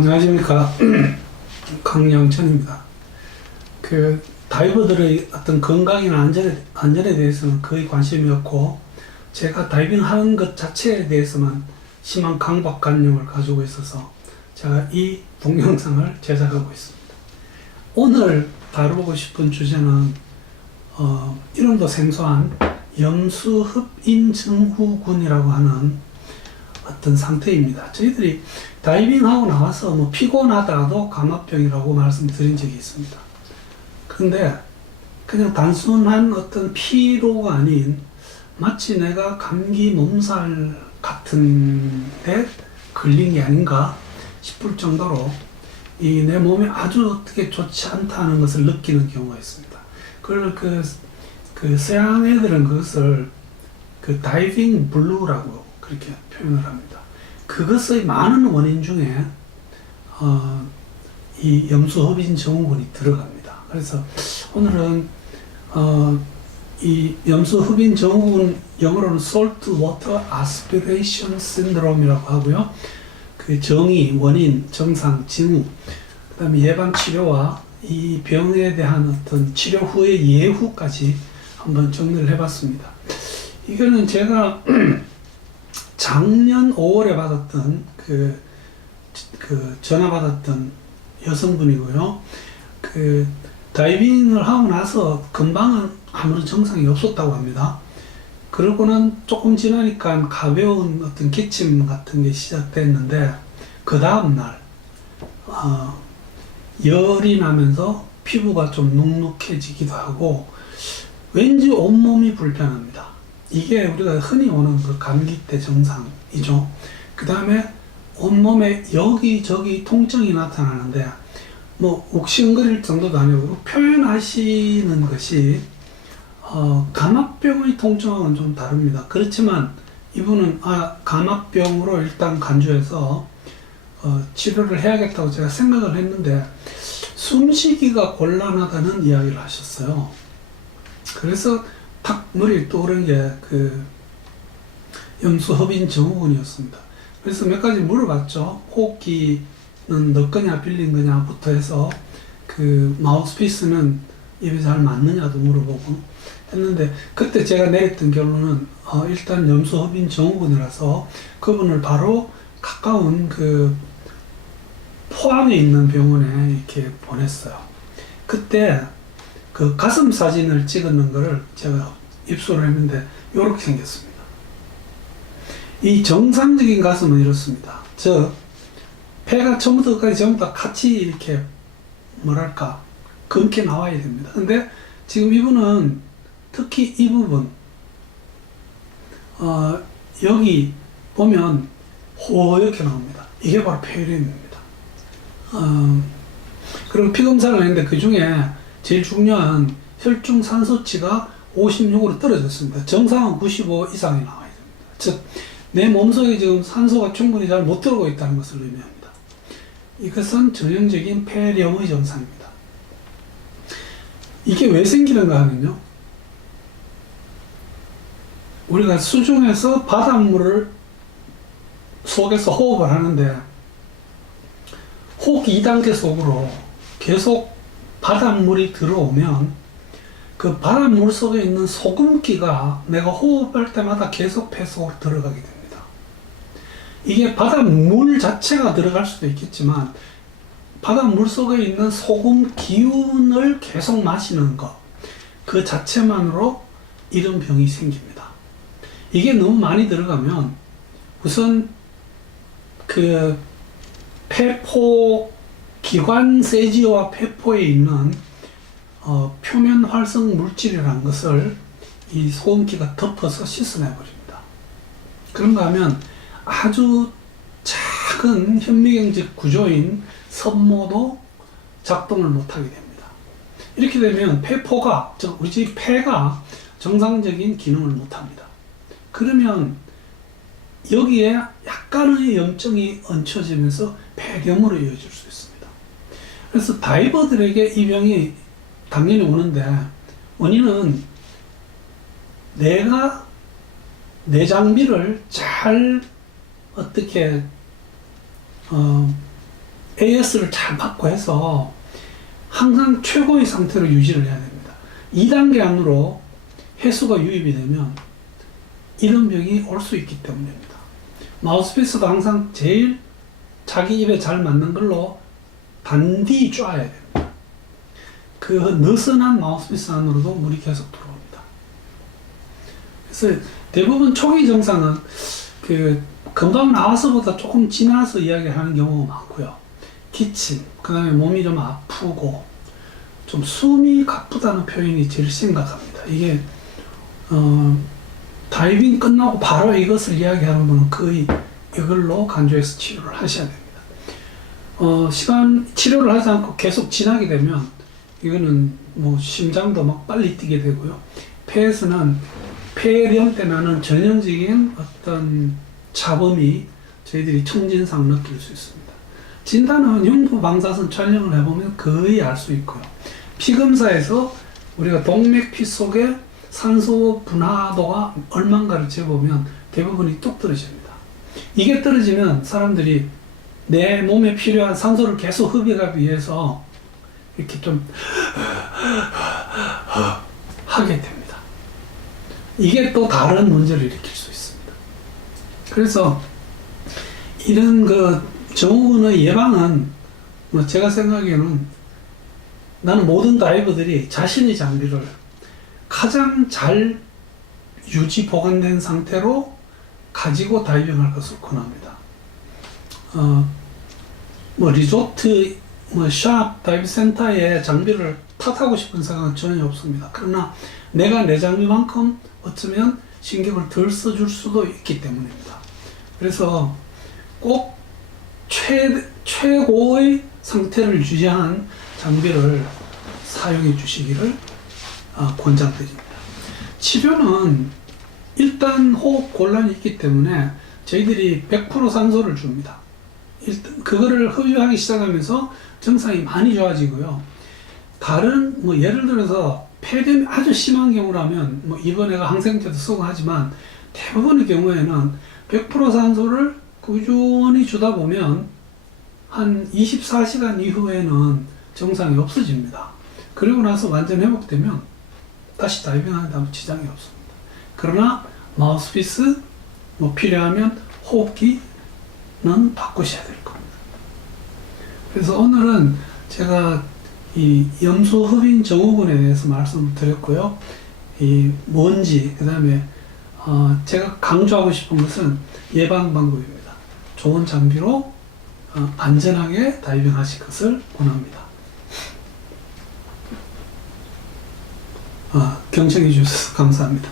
안녕하십니까. 강영천입니다. 다이버들의 어떤 건강이나 안전에 대해서는 거의 관심이 없고, 제가 다이빙 하는 것 자체에 대해서만 심한 강박관념을 가지고 있어서 제가 이 동영상을 제작하고 있습니다. 오늘 다루고 싶은 주제는 이름도 생소한 염수흡인증후군이라고 하는 어떤 상태입니다. 저희들이 다이빙하고 나와서 피곤하다도 감압병이라고 말씀드린 적이 있습니다. 그런데 그냥 단순한 어떤 피로가 아닌 마치 내가 감기 몸살 같은 데 걸린 게 아닌가 싶을 정도로 내 몸이 아주 어떻게 좋지 않다는 것을 느끼는 경우가 있습니다. 그걸 서양 애들은 그것을 다이빙 블루라고 그렇게 표현을 합니다. 그것의 많은 원인 중에 이 염수흡인 증후군이 들어갑니다. 그래서 오늘은 이 염수흡인 증후군, 영어로는 salt water aspiration syndrome이라고 하고요. 정의, 원인, 증상, 징후, 그 다음에 예방 치료와 이 병에 대한 어떤 치료 후의 예후까지 한번 정리를 해봤습니다. 이거는 제가 작년 5월에 받았던 전화 받았던 여성분이고요. 다이빙을 하고 나서 금방은 아무런 증상이 없었다고 합니다. 그러고는 조금 지나니까 가벼운 어떤 기침 같은 게 시작됐는데, 그 다음날 열이 나면서 피부가 좀 눅눅해지기도 하고 왠지 온몸이 불편합니다. 이게 우리가 흔히 오는 감기 때 증상이죠. 그 다음에 온몸에 여기저기 통증이 나타나는데 욱신거릴 정도도 아니고, 표현하시는 것이 감압병의 통증하고는 좀 다릅니다. 그렇지만 이분은 감압병으로 일단 간주해서 치료를 해야겠다고 제가 생각을 했는데, 숨쉬기가 곤란하다는 이야기를 하셨어요. 그래서 탁 머리에 떠오른 게 염수흡인 증후군이었습니다. 그래서 몇 가지 물어봤죠. 호흡기는 너 거냐 빌린 거냐부터 해서 마우스피스는 입에 잘 맞느냐도 물어보고 했는데, 그때 제가 내렸던 결론은 일단 염수흡인 증후군이라서 그분을 바로 가까운 포항에 있는 병원에 이렇게 보냈어요. 그때 가슴 사진을 찍는 거를 제가 입수를 했는데 이렇게 생겼습니다. 이 정상적인 가슴은 이렇습니다. 폐가 처음부터 끝까지 전부 다 같이 이렇게 검게 나와야 됩니다. 근데 지금 이분은 특히 이 부분 여기 보면 호옇게 나옵니다. 이게 바로 폐렴입니다. 그리고 피 검사를 했는데 그 중에 제일 중요한 혈중 산소치가 56으로 떨어졌습니다. 정상은 95 이상이 나와야 됩니다. 즉, 내 몸속에 지금 산소가 충분히 잘 못 들어오고 있다는 것을 의미합니다. 이것은 전형적인 폐렴의 증상입니다. 이게 왜 생기는가 하면요, 우리가 수중에서 바닷물을 속에서 호흡을 하는데, 호흡기 2단계 속으로 계속 바닷물이 들어오면 그 바닷물 속에 있는 소금기가 내가 호흡할 때마다 계속 폐 속으로 들어가게 됩니다. 이게 바닷물 자체가 들어갈 수도 있겠지만, 바닷물 속에 있는 소금 기운을 계속 마시는 것, 그 자체만으로 이런 병이 생깁니다. 이게 너무 많이 들어가면 우선 폐포 기관세지와 폐포에 있는 표면 활성 물질이라는 것을 이 소금기가 덮어서 씻어내버립니다. 그런가 하면 아주 작은 현미경적 구조인 섬모도 작동을 못하게 됩니다. 이렇게 되면 우리 집 폐가 정상적인 기능을 못합니다. 그러면 여기에 약간의 염증이 얹혀지면서 폐렴으로 이어질 수 있습니다. 그래서 다이버들에게 이 병이 당연히 오는데, 원인은 내가 내 장비를 잘 어떻게 AS를 잘 받고 해서 항상 최고의 상태로 유지를 해야 됩니다. 2단계 안으로 해수가 유입이 되면 이런 병이 올 수 있기 때문입니다. 마우스피스도 항상 제일 자기 입에 잘 맞는 걸로 단디 쪼아야 됩니다. 그 느슨한 마우스피스 안으로도 물이 계속 들어옵니다. 그래서 대부분 초기 증상은 그 금방 나와서보다 조금 지나서 이야기하는 경우가 많고요. 기침, 그 다음에 몸이 좀 아프고 좀 숨이 가쁘다는 표현이 제일 심각합니다. 이게 다이빙 끝나고 바로 이것을 이야기하는 분은 거의 이걸로 간주해서 치료를 하셔야 됩니다. 치료를 하지 않고 계속 지나게 되면 이거는 뭐 심장도 막 빨리 뛰게 되고요. 폐에서는 폐렴 때 나는 전형적인 어떤 잡음이 저희들이 청진상 느낄 수 있습니다. 진단은 흉부 방사선 촬영을 해보면 거의 알 수 있고요. 피검사에서 우리가 동맥피 속에 산소 분화도가 얼마인가를 재보면 대부분이 뚝 떨어집니다. 이게 떨어지면 사람들이 내 몸에 필요한 산소를 계속 흡입하기 위해서 이렇게 좀 하게 됩니다. 이게 또 다른 문제를 일으킬 수 있습니다. 그래서 이런 그 증후군의 예방은 뭐 제가 생각에는 나는 모든 다이버들이 자신의 장비를 가장 잘 유지 보관된 상태로 가지고 다이빙할 것을 권합니다. 뭐 리조트, 샵, 다이빙 센터에 장비를 탓하고 싶은 생각은 전혀 없습니다. 그러나 내가 내 장비만큼 어쩌면 신경을 덜 써줄 수도 있기 때문입니다. 그래서 꼭 최고의 상태를 유지한 장비를 사용해 주시기를 권장드립니다. 치료는 일단 호흡 곤란이 있기 때문에 저희들이 100% 산소를 줍니다. 일단 그거를 흡입하기 시작하면서 증상이 많이 좋아지고요. 다른 뭐 예를 들어서 폐렴이 아주 심한 경우라면 뭐 입원해가 항생제도 쓰고 하지만 대부분의 경우에는 100% 산소를 꾸준히 주다 보면 한 24시간 이후에는 증상이 없어집니다. 그리고 나서 완전 회복되면 다시 다이빙하는 데 아무 지장이 없습니다. 그러나 마우스피스 뭐 필요하면 호흡기는 바꾸셔야 될 겁니다. 그래서 오늘은 제가 이 염소 흡인 증후군에 대해서 말씀을 드렸고요. 이 뭔지, 그 다음에 제가 강조하고 싶은 것은 예방 방법입니다. 좋은 장비로 안전하게 다이빙 하실 것을 권합니다. 경청해 주셔서 감사합니다.